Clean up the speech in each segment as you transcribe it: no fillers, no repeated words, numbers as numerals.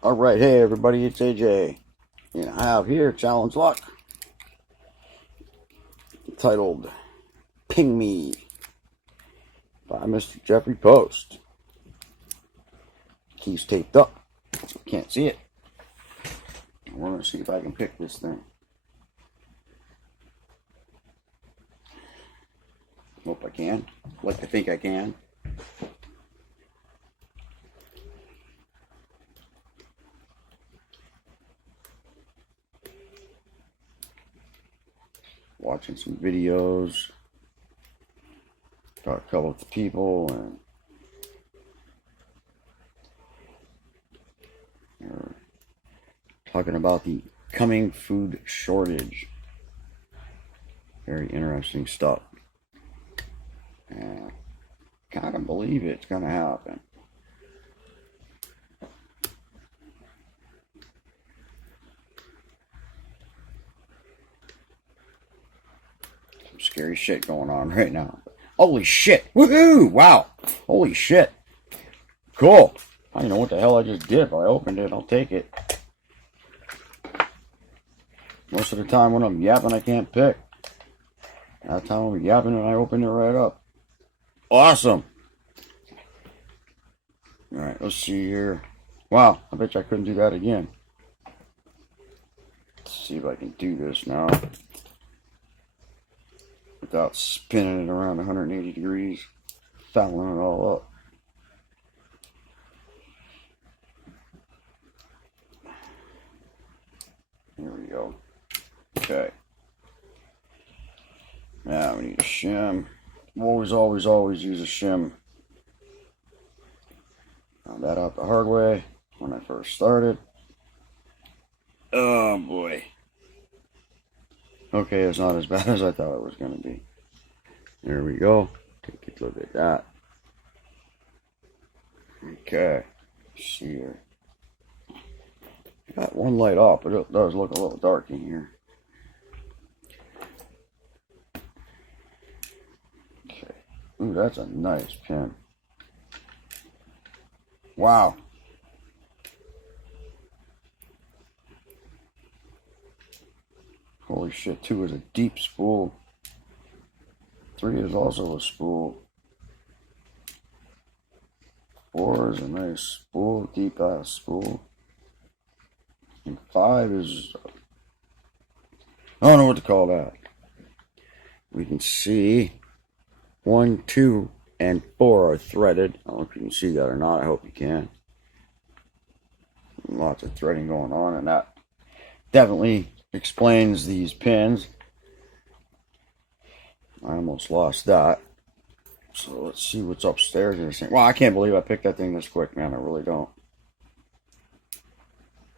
Alright, hey everybody, it's AJ. And I have here Challenge Luck, titled Ping Me by Mr. Jeffrey Post. Key's taped up, so I can't see it. We're going to see if I can pick this thing. Hope I can. Like to think I can. Watching some videos, talk a couple of people, and we're talking about the coming food shortage. Very interesting stuff. And kind of believe it's going to happen. Scary shit going on right now. Holy shit. Woohoo! Wow. Holy shit. Cool. I don't know what the hell I just did. If I opened it, I'll take it. Most of the time when I'm yapping, I can't pick. That time I'm yapping and I open it right up. Awesome. Alright, let's see here. Wow, I bet you I couldn't do that again. Let's see if I can do this now without spinning it around 180 degrees, fouling it all up. There we go. Okay. Now we need a shim. Always use a shim. Found that out the hard way when I first started. Oh boy. Okay, it's not as bad as I thought it was going to be. There we go. Take a look at that. Okay. Let's see here. Got one light off, but it does look a little dark in here. Okay. Ooh, that's a nice pin. Wow. Holy shit, 2 is a deep spool. 3 is also a spool. 4 is a nice spool, deep ass spool. And 5 is, I don't know what to call that. We can see 1, 2, and 4 are threaded. I don't know if you can see that or not. I hope you can. Lots of threading going on, and that definitely explains these pins. I almost lost that. So let's see what's upstairs in this thing. Wow, I can't believe I picked that thing this quick, man. I really don't.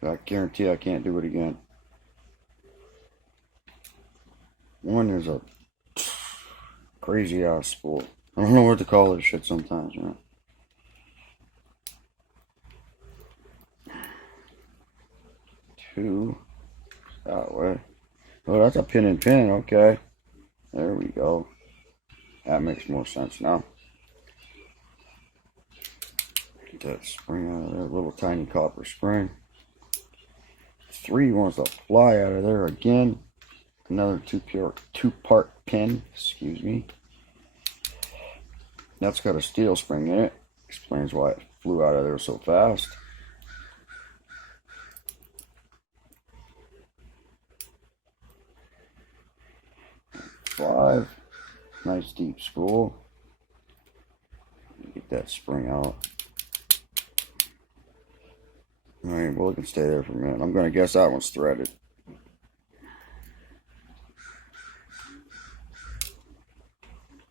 I guarantee I can't do it again. One is a crazy ass spool. I don't know what to call this shit sometimes, man. Two. That way. Oh, that's a pin and pin. Okay. There we go. That makes more sense now. Get that spring out of there. Little tiny copper spring. 3 wants to fly out of there again. Another two-part pin. Excuse me. That's got a steel spring in it. Explains why it flew out of there so fast. Five. Nice deep spool. Get that spring out. Alright, well, it can stay there for a minute. I'm going to guess that one's threaded.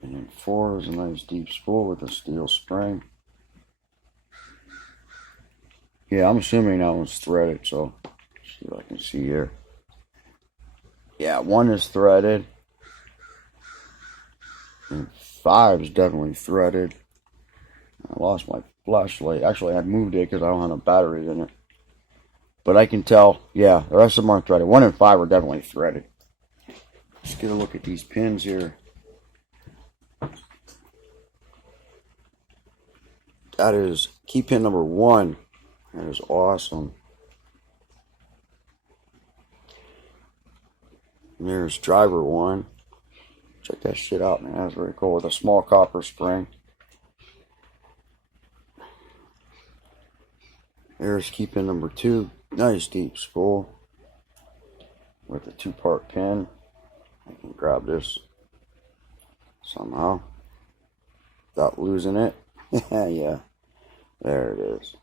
And then 4 is a nice deep spool with a steel spring. Yeah, I'm assuming that one's threaded, so let's see what I can see here. Yeah, 1 is threaded. And 5 is definitely threaded. I lost my flashlight. Actually, I moved it because I don't have no batteries in it. But I can tell, yeah, the rest of them aren't threaded. 1 and 5 are definitely threaded. Let's get a look at these pins here. That is key pin number 1. That is awesome. And there's driver 1. Check that shit out, man. That's very cool with a small copper spring. There's key pin number 2. Nice deep spool with a 2-part pin. I can grab this somehow without losing it. Yeah, there it is.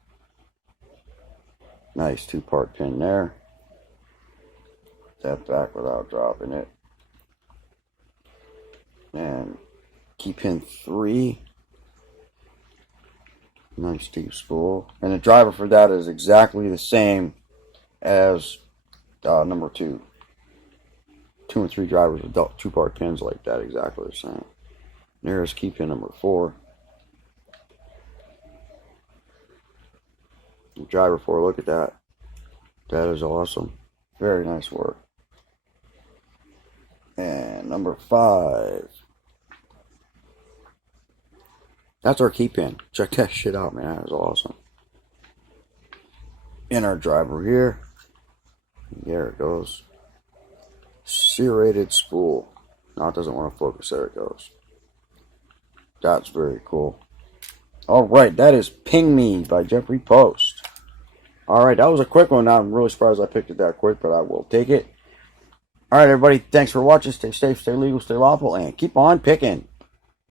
Nice 2-part pin there. Put that back without dropping it. And key pin 3. Nice deep spool. And the driver for that is exactly the same as number 2. 2 and 3 drivers with 2-part pins like that, exactly the same. There's key pin number 4. The driver 4, look at that. That is awesome. Very nice work. And number 5. That's our key pin. Check that shit out, man. That is awesome. And our driver here. There it goes. Serrated spool. Now it doesn't want to focus. There it goes. That's very cool. Alright, that is Ping Me by Jeffrey Post. Alright, that was a quick one. I'm really surprised I picked it that quick, but I will take it. Alright, everybody. Thanks for watching. Stay safe, stay legal, stay lawful, and keep on picking.